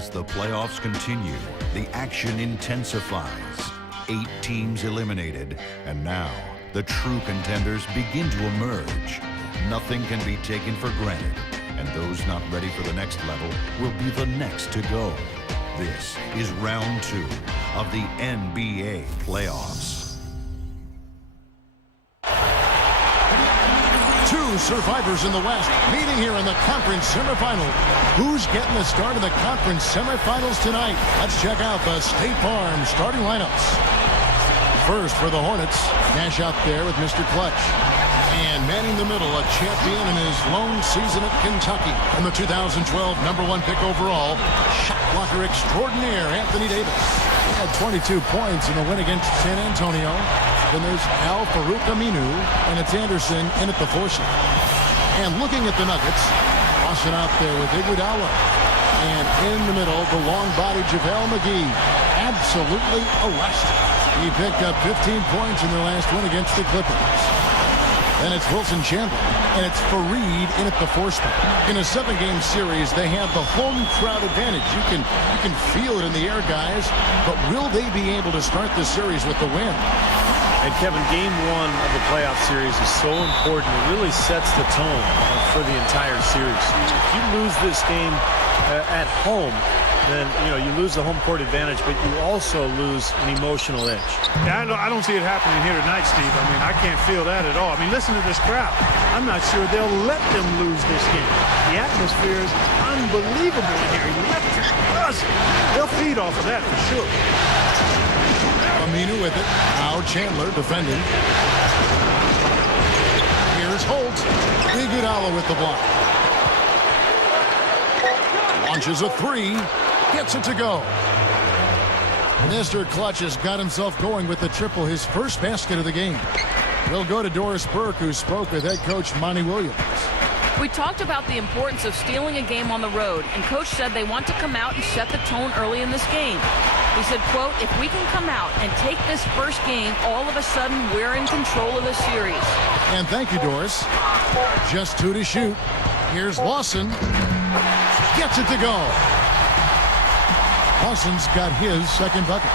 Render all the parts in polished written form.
As the playoffs continue, the action intensifies. 8 teams eliminated, and now the true contenders begin to emerge. Nothing can be taken for granted, and those not ready for the next level will be the next to go. This is round 2 of the NBA playoffs. 2 survivors in the West meeting here in the conference semifinal. Who's getting the start of the conference semifinals tonight? Let's check out the State Farm starting lineups. First for the Hornets, Nash out there with Mr. Clutch. And manning the middle, a champion in his lone season at Kentucky. And the 2012 #1 pick overall, shot blocker extraordinaire, Anthony Davis. He had 22 points in the win against San Antonio. Then there's Al Farouk Aminu, and it's Anderson in at the 4 slot. And looking at the Nuggets, Lawson out there with Iguodala. And in the middle, the long body JaVale McGee. Absolutely elastic. He picked up 15 points in their last win against the Clippers. Then it's Wilson Chandler, and it's Fareed in at the 4 spot. In a 7-game series, they have the home crowd advantage. You can feel it in the air, guys. But will they be able to start the series with the win? And Kevin, game 1 of the playoff series is so important. It really sets the tone for the entire series. If you lose this game at home, then you lose the home court advantage, but you also lose an emotional edge. Yeah, I don't see it happening here tonight, Steve. I mean, I can't feel that at all. I mean, listen to this crowd. I'm not sure they'll let them lose this game. The atmosphere is unbelievable in here. Electric, buzzing. They'll feed off of that for sure. Aminu with it. Now Chandler defending. Here's Holt. Iguodala with the block. Launches a 3. Gets it to go. Mr. Clutch has got himself going with the triple, his first basket of the game. We'll go to Doris Burke, who spoke with head coach Monty Williams. We talked about the importance of stealing a game on the road, and Coach said they want to come out and set the tone early in this game. He said, quote, if we can come out and take this first game, all of a sudden we're in control of the series. And thank you, Doris. Just 2 to shoot. Here's Lawson. Gets it to go. Lawson's got his second bucket.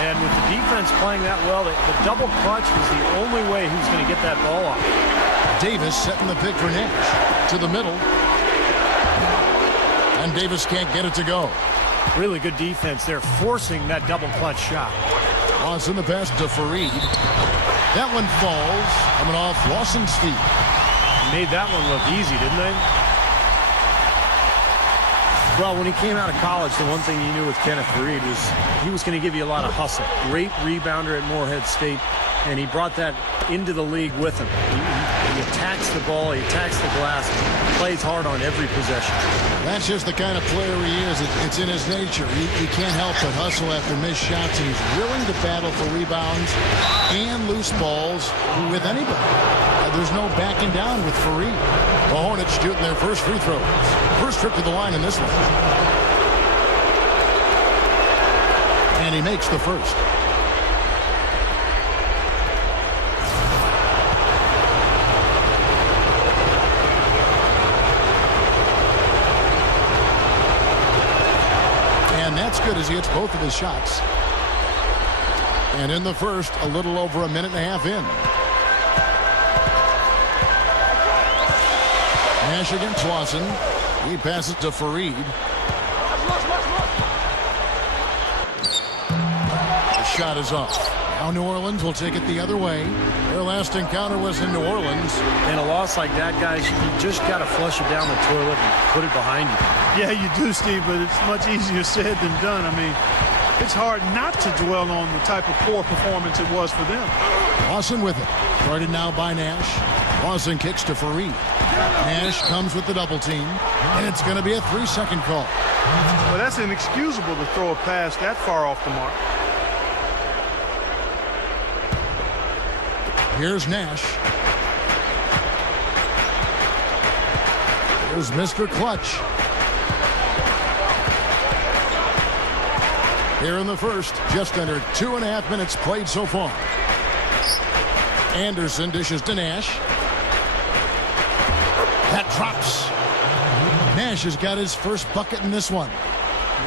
And with the defense playing that well, the double clutch was the only way he was going to get that ball off. Davis setting the pick for Nash. To the middle. And Davis can't get it to go. Really good defense there, forcing that double clutch shot. Lawson the pass to Fareed. That one falls, coming off Lawson's feet. Made that one look easy, didn't they? Well, when he came out of college, the one thing you knew with Kenneth Fareed was he was going to give you a lot of hustle. Great rebounder at Morehead State, and he brought that into the league with him. He attacks the ball, he attacks the glass, plays hard on every possession. That's just the kind of player he is. It's in his nature. He can't help but hustle after missed shots, and he's willing to battle for rebounds and loose balls with anybody. There's no backing down with Fareed. The Hornets shooting their first free throws. First trip to the line in this one. And he makes the first. And that's good as he hits both of his shots. And in the first, a little over a minute and a half in. Nash against Lawson. He passes to Fareed. The shot is off. Now New Orleans will take it the other way. Their last encounter was in New Orleans. In a loss like that, guys, you just got to flush it down the toilet and put it behind you. Yeah, you do, Steve, but it's much easier said than done. I mean, it's hard not to dwell on the type of poor performance it was for them. Lawson with it. Guarded now by Nash. Lawson kicks to Fareed. Nash comes with the double team, and it's going to be a 3-second call. Well, that's inexcusable to throw a pass that far off the mark. Here's Nash. Here's Mr. Clutch. Here in the first, just under 2.5 minutes played so far. Anderson dishes to Nash. That drops. Nash has got his first bucket in this one.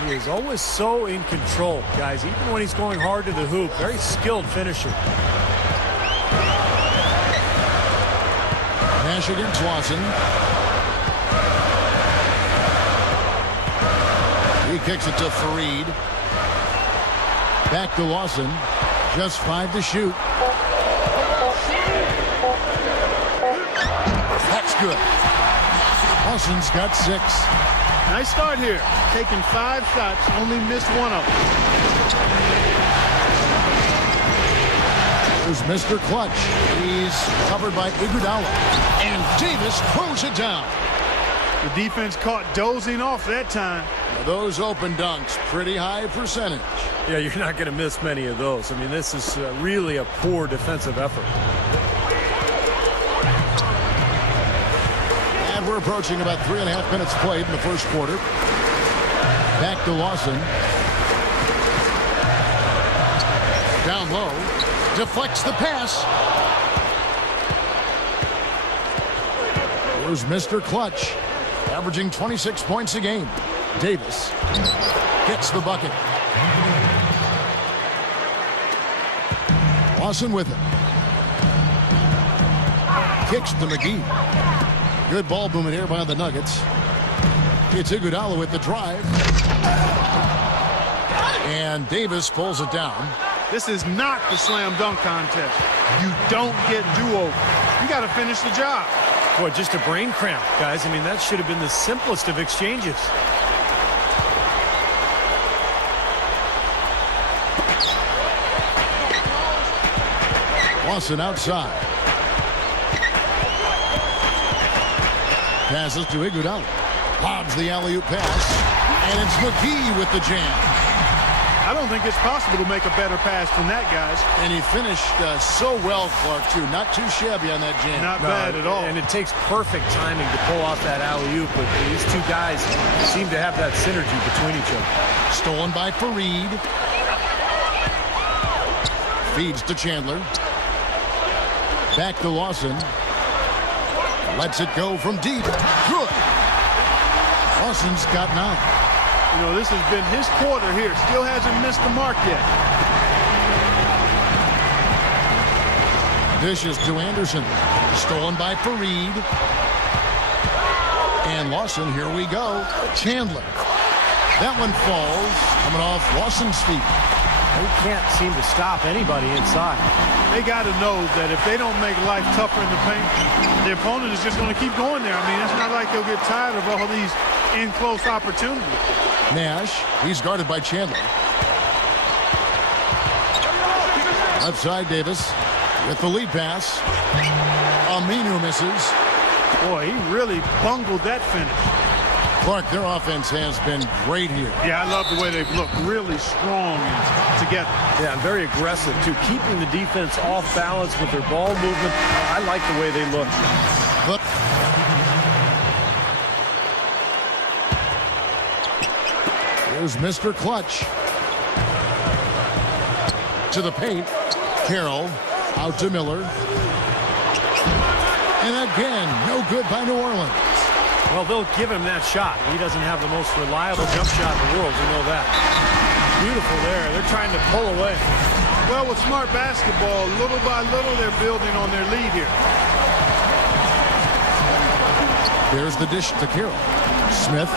He is always so in control, guys, even when he's going hard to the hoop. Very skilled finisher. Nash against Lawson. He kicks it to Fareed. Back to Lawson. Just 5 to shoot. That's good. Lawson's got 6. Nice start here. Taking 5 shots, only missed 1 of them. There's Mr. Clutch. He's covered by Iguodala. And Davis throws it down. The defense caught dozing off that time. Now those open dunks, pretty high percentage. Yeah, you're not going to miss many of those. I mean, this is really a poor defensive effort. And we're approaching about 3.5 minutes played in the first quarter. Back to Lawson. Down low. Deflects the pass. There's Mr. Clutch, averaging 26 points a game. Davis gets the bucket. Lawson with it. Kicks to McGee. Good ball movement here by the Nuggets. It's Iguodala with the drive. And Davis pulls it down. This is not the slam dunk contest. You don't get do-over. You got to finish the job. Boy, just a brain cramp, guys. I mean, that should have been the simplest of exchanges. Lawson outside. Passes to Iguodala. Lobs the alley-oop pass. And it's McGee with the jam. I don't think it's possible to make a better pass than that, guys. And he finished so well, Clark, too. Not too shabby on that jam. Not bad at all. And it takes perfect timing to pull off that alley-oop, but these two guys seem to have that synergy between each other. Stolen by Fareed. Feeds to Chandler. Back to Lawson. Lets it go from deep. Good. Lawson's got 9. You know, this has been his quarter here. Still hasn't missed the mark yet. Dishes to Anderson. Stolen by Fareed. And Lawson, here we go. Chandler. That one falls. Coming off Lawson's feet. They can't seem to stop anybody inside. They got to know that if they don't make life tougher in the paint, the opponent is just going to keep going there. I mean, it's not like they'll get tired of all these in-close opportunities. Nash, he's guarded by Chandler. Left side, Davis with the lead pass. Aminu misses. Boy, he really bungled that finish. Clark, their offense has been great here. Yeah, I love the way they've looked. Really strong and together. Yeah, and very aggressive, too. Keeping the defense off balance with their ball movement. I like the way they look. But there's Mr. Clutch. To the paint. Carroll out to Miller. And again, no good by New Orleans. Well, they'll give him that shot. He doesn't have the most reliable jump shot in the world. We know that. Beautiful there. They're trying to pull away. Well, with smart basketball, little by little, they're building on their lead here. There's the dish to Carroll. Smith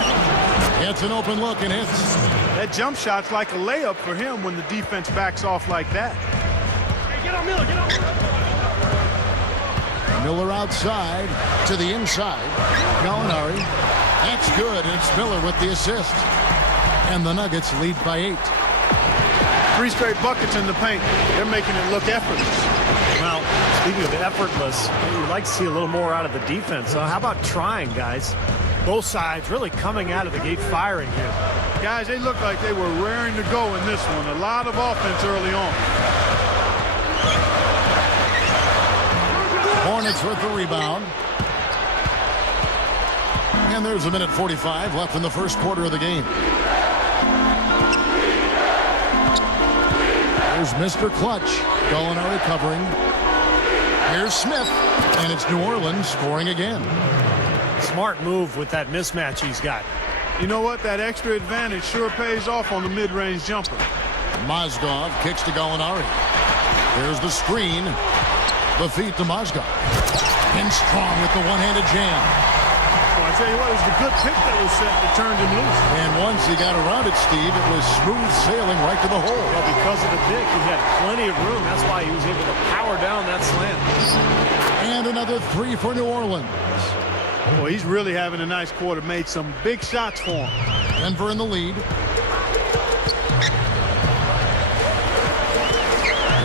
gets an open look and hits. That jump shot's like a layup for him when the defense backs off like that. Hey, get on Miller, get on Miller. Miller outside to the inside. Gallinari. That's good. And it's Miller with the assist. And the Nuggets lead by 8. 3 straight buckets in the paint. They're making it look effortless. Well, speaking of effortless, you'd like to see a little more out of the defense. How about trying, guys? Both sides really coming out of the gate firing here. Guys, they look like they were raring to go in this one. A lot of offense early on. Hornets with the rebound. And there's 1:45 left in the first quarter of the game. There's Mr. Clutch. Gallinari covering. Here's Smith. And it's New Orleans scoring again. Smart move with that mismatch he's got. You know what? That extra advantage sure pays off on the mid-range jumper. Mozgov kicks to Gallinari. There's the screen. The feed to Mozgov. And strong with the one-handed jam. Well, I tell you what, it was the good pick that was set that turned him loose. And once he got around it, Steve, it was smooth sailing right to the hole. Well, because of the pick, he had plenty of room. That's why he was able to power down that slant. And another 3 for New Orleans. Boy, he's really having a nice quarter. Made some big shots for him. Denver in the lead.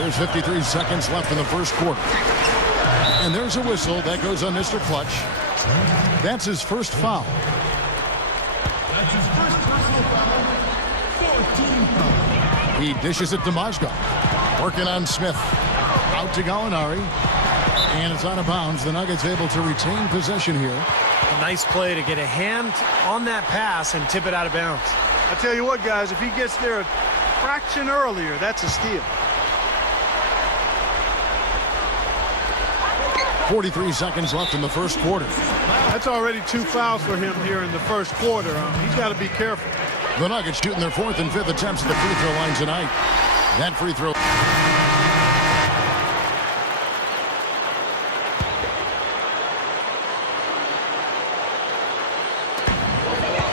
There's 53 seconds left in the first quarter. And there's a whistle. That goes on Mr. Clutch. That's his first foul. That's his first personal foul. 14 foul. He dishes it to Mozgov. Working on Smith. Out to Gallinari. And it's out of bounds. The Nuggets able to retain possession here. A nice play to get a hand on that pass and tip it out of bounds. I tell you what, guys, if he gets there a fraction earlier, that's a steal. 43 seconds left in the first quarter. That's already 2 fouls for him here in the first quarter. He's got to be careful. The Nuggets shooting their 4th and 5th attempts at the free throw line tonight. That free throw.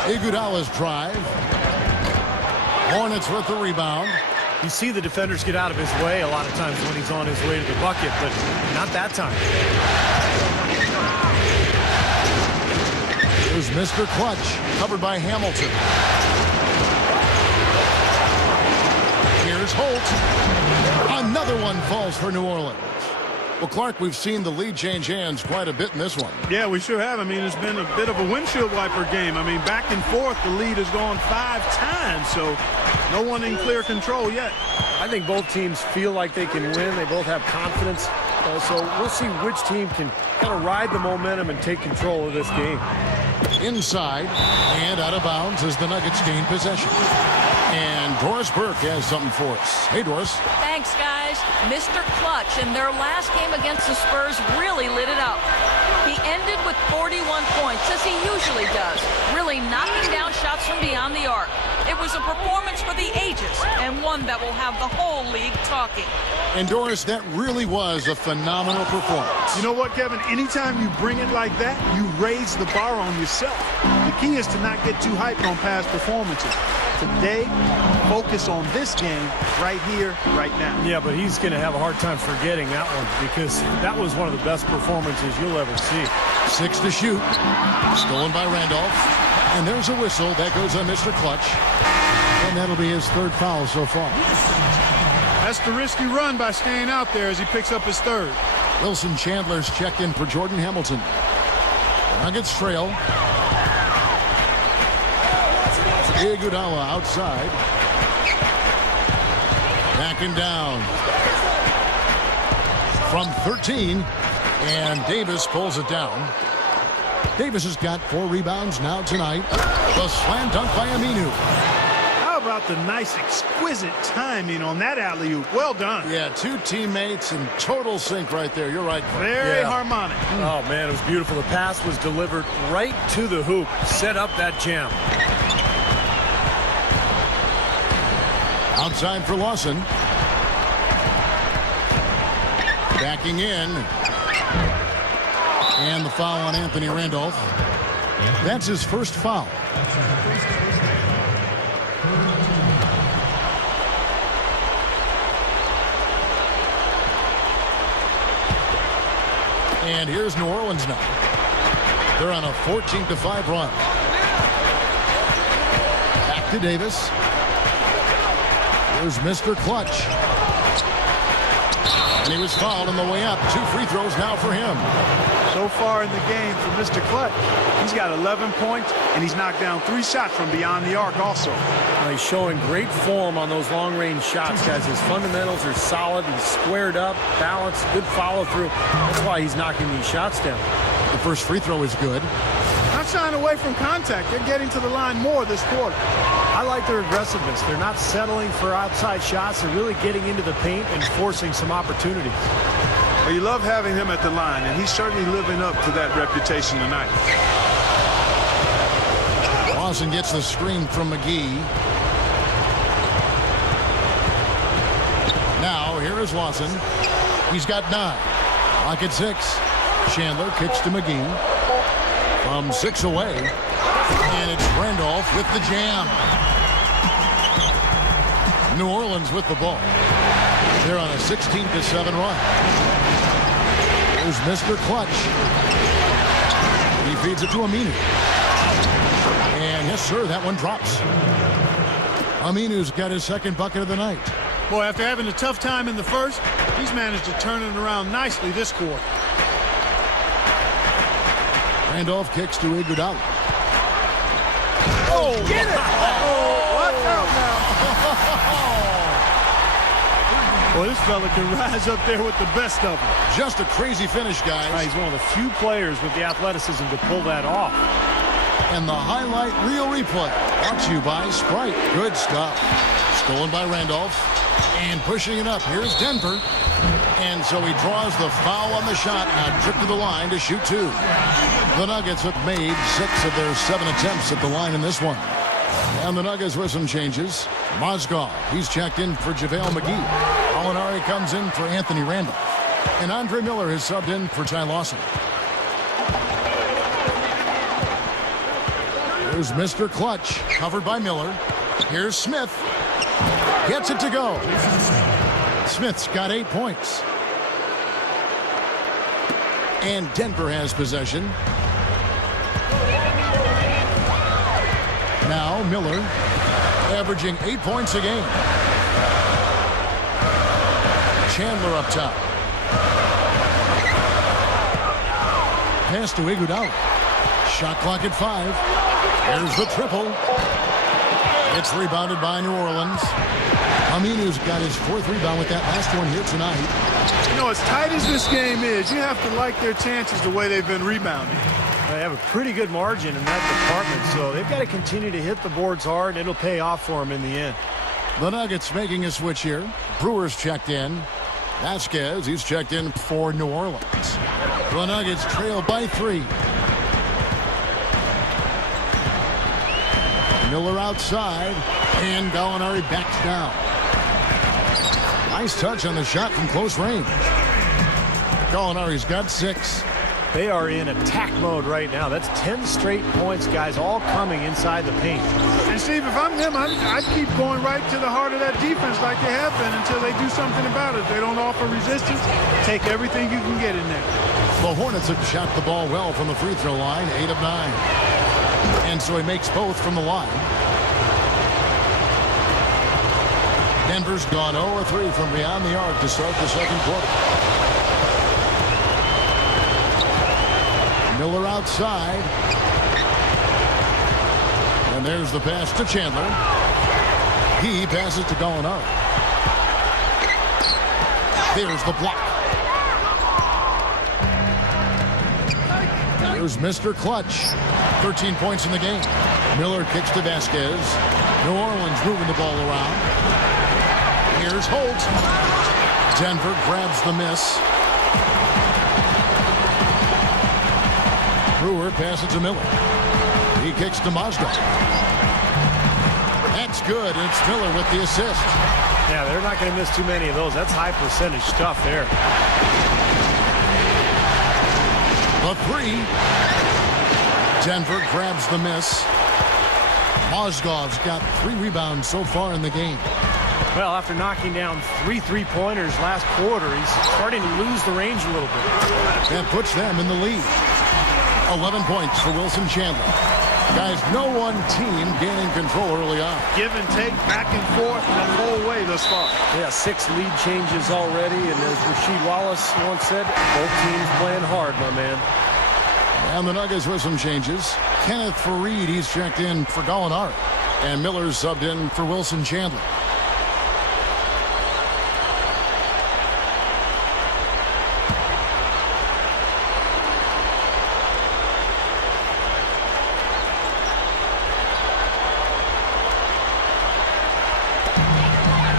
Iguodala's drive. Hornets with the rebound. You see the defenders get out of his way a lot of times when he's on his way to the bucket, but not that time. Here's Mr. Clutch, covered by Hamilton. Here's Holt. Another one falls for New Orleans. Well, Clark, we've seen the lead change hands quite a bit in this one. Yeah, we sure have. I mean, it's been a bit of a windshield wiper game. I mean, back and forth, the lead has gone 5 times, so no one in clear control yet. I think both teams feel like they can win. They both have confidence. So we'll see which team can kind of ride the momentum and take control of this game. Inside and out of bounds as the Nuggets gain possession. And Doris Burke has something for us. Hey, Doris. Thanks, guys. Mr. Clutch in their last game against the Spurs really lit it up. He ended with 41 points, as he usually does, really knocking down shots from beyond the arc. It was a performance for the ages, and one that will have the whole league talking. And Doris, that really was a phenomenal performance. You know what, Kevin? Anytime you bring it like that, you raise the bar on yourself. The key is to not get too hyped on past performances. Today, focus on this game right here, right now. Yeah, but he's going to have a hard time forgetting that one because that was one of the best performances you'll ever see. 6 to shoot. Stolen by Randolph. And there's a whistle. That goes on Mr. Clutch. And that'll be his 3rd foul so far. That's the risky run by staying out there as he picks up his 3rd. Wilson Chandler's checked in for Jordan Hamilton. Nuggets trail. Iguodala outside. Backing down. From 13. And Davis pulls it down. Davis has got 4 rebounds now tonight. The slam dunk by Aminu. How about the nice, exquisite timing on that alley-oop? Well done. Yeah, 2 teammates in total sync right there. You're right. Very harmonic. Oh, man, it was beautiful. The pass was delivered right to the hoop. Set up that jam. Outside for Lawson. Backing in. And the foul on Anthony Randolph. That's his first foul. And here's New Orleans now. They're on a 14-5 run. Back to Davis. Here's Mr. Clutch. And he was fouled on the way up. 2 free throws now for him. So far in the game for Mr. Clutch, he's got 11 points, and he's knocked down 3 shots from beyond the arc also. He's showing great form on those long-range shots, guys. His fundamentals are solid. He's squared up, balanced, good follow-through. That's why he's knocking these shots down. The first free throw is good. Not shying away from contact. They're getting to the line more this quarter. I like their aggressiveness. They're not settling for outside shots. They're really getting into the paint and forcing some opportunities. Well, you love having him at the line, and he's certainly living up to that reputation tonight. Lawson gets the screen from McGee. Now, here is Lawson. He's got 9. Lock at 6. Chandler kicks to McGee. From 6 away. And it's Randolph with the jam. New Orleans with the ball. They're on a 16-7 run. Here's Mr. Clutch. He feeds it to Aminu. And yes, sir, that one drops. Aminu's got his second bucket of the night. Boy, after having a tough time in the first, he's managed to turn it around nicely this quarter. Randolph kicks to Iguodala. Oh, get it! Oh, watch out now. Well, this fella can rise up there with the best of them. Just a crazy finish, guys. He's one of the few players with the athleticism to pull that off. And the highlight reel replay brought to you by Sprite. Good stuff. Stolen by Randolph. And pushing it up. Here's Denver. And so he draws the foul on the shot. Now trip to the line to shoot 2. The Nuggets have made 6 of their 7 attempts at the line in this one. And the Nuggets with some changes. Mozgov, he's checked in for JaVale McGee. Molinari comes in for Anthony Randolph. And Andre Miller has subbed in for Ty Lawson. Here's Mr. Clutch, covered by Miller. Here's Smith. Gets it to go. Smith's got 8 points. And Denver has possession. Now Miller, averaging 8 points a game. Chandler up top. Pass to Iguodala. Shot clock at 5. Here's the triple. It's rebounded by New Orleans. Aminu's got his 4th rebound with that last one here tonight. You know, as tight as this game is, you have to like their chances the way they've been rebounding. They have a pretty good margin in that department, so they've got to continue to hit the boards hard, and it'll pay off for them in the end. The Nuggets making a switch here. Brewers checked in. Vasquez, he's checked in for New Orleans. The Nuggets trail by 3. Miller outside, and Gallinari backs down. Nice touch on the shot from close range. Gallinari's got 6. They are in attack mode right now. That's 10 straight points, guys, all coming inside the paint. And Steve, if I'm them, I'd keep going right to the heart of that defense like they have been until they do something about it. If they don't offer resistance, take everything you can get in there. The Hornets have shot the ball well from the free throw line, 8 of 9. And so he makes both from the line. Denver's gone 0-3 from beyond the arc to start the second quarter. Miller outside. And there's the pass to Chandler. He passes to Gallinari. There's the block. Here's Mr. Clutch. 13 points in the game. Miller kicks to Vasquez. New Orleans moving the ball around. Here's Holt. Denver grabs the miss. Brewer passes to Miller. He kicks to Mazda. That's good. It's Miller with the assist. Yeah, they're not going to miss too many of those. That's high percentage stuff there. The 3. Denver grabs the miss. Mozgov's got 3 rebounds so far in the game. Well, after knocking down 3 3-pointers last quarter, he's starting to lose the range a little bit. That puts them in the lead. 11 points for Wilson Chandler. Guys, no one team gaining control early on. Give and take, back and forth, the whole way thus far. Yeah, 6 lead changes already, and as Rasheed Wallace once said, both teams playing hard, my man. And the Nuggets with some changes. Kenneth Faried, he's checked in for Gallinari. And Miller's subbed in for Wilson Chandler.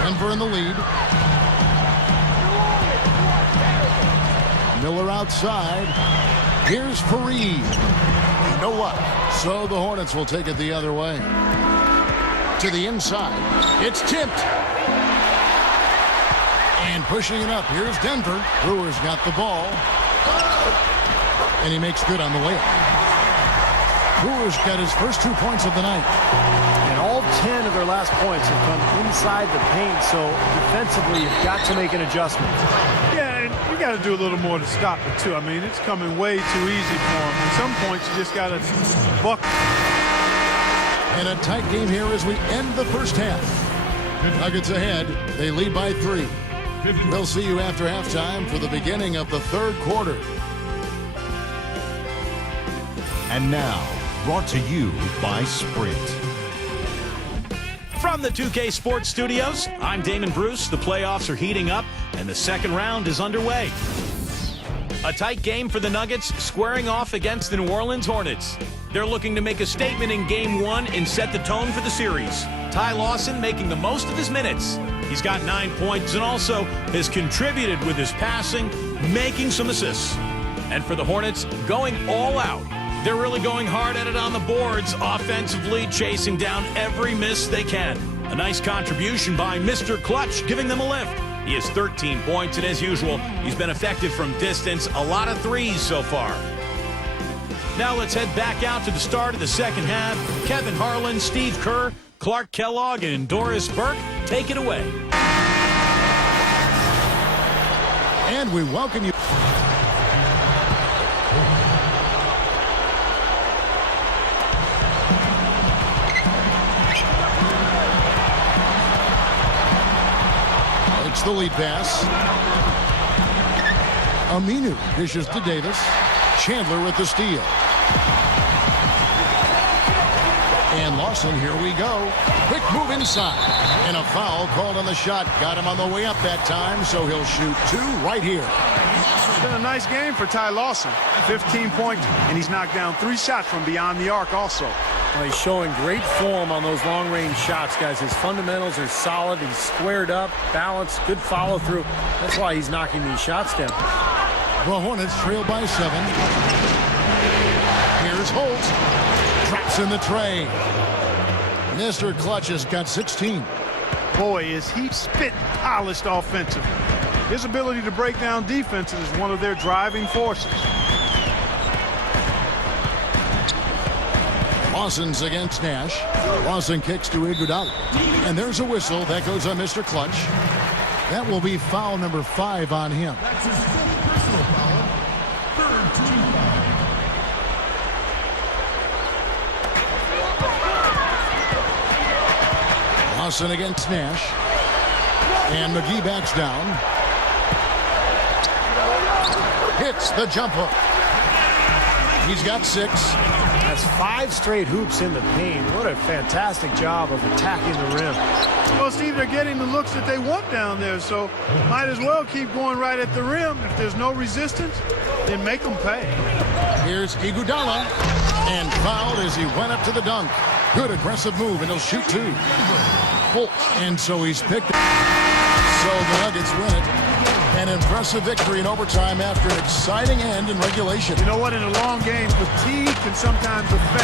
Denver in the lead. Miller outside. Here's Faried. No luck. So the Hornets will take it the other way. To the inside. It's tipped. And pushing it up. Here's Denver. Brewers got the ball. And he makes good on the layup. Brewers got his first 2 points of the night. And all 10 of their last points have come inside the paint, so defensively you've got to make an adjustment. Yeah, and you got to do a little more to stop it, too. I mean, it's coming way too easy for him. At some points, you just got to buck. And a tight game here as we end the first half. Nuggets ahead. They lead by 3. We'll see you after halftime for the beginning of the third quarter. And now, brought to you by Sprint. From the 2K Sports Studios, I'm Damon Bruce. The playoffs are heating up, and the second round is underway. A tight game for the Nuggets, squaring off against the New Orleans Hornets. They're looking to make a statement in Game 1 and set the tone for the series. Ty Lawson making the most of his minutes. He's got 9 points and also has contributed with his passing, making some assists. And for the Hornets, going all out. They're really going hard at it on the boards, offensively chasing down every miss they can. A nice contribution by Mr. Clutch, giving them a lift. He has 13 points, and as usual, he's been effective from distance, a lot of threes so far. Now let's head back out to the start of the second half. Kevin Harlan, Steve Kerr, Clark Kellogg, and Doris Burke take it away. And we welcome you. Takes the lead pass. Aminu dishes to Davis. Chandler with the steal. And Lawson, here we go. Quick move inside. And a foul called on the shot. Got him on the way up that time, so he'll shoot 2 right here. It's been a nice game for Ty Lawson. 15 points, and he's knocked down 3 shots from beyond the arc also. Well, he's showing great form on those long-range shots, guys. His fundamentals are solid. He's squared up, balanced, good follow-through. That's why he's knocking these shots down. The Hornets trail by 7. Here's Holt. Drops in the tray. Mr. Clutch has got 16. Boy, is he spit polished offensively. His ability to break down defenses is one of their driving forces. Lawson's against Nash. Lawson kicks to Iguodala. And there's a whistle. That goes on Mr. Clutch. That will be foul number 5 on him. That's his 5th personal foul. 3rd team foul. Lawson against Nash. And McGee backs down. Hits the jump hook. He's got 6. That's 5 straight hoops in the paint. What a fantastic job of attacking the rim. Well, Steve, they're getting the looks that they want down there, so might as well keep going right at the rim. If there's no resistance, then make them pay. Here's Iguodala. And fouled as he went up to the dunk. Good aggressive move, and he'll shoot 2. And so he's picked. So the Nuggets win it. An impressive victory in overtime after an exciting end in regulation. You know what? In a long game, fatigue can sometimes affect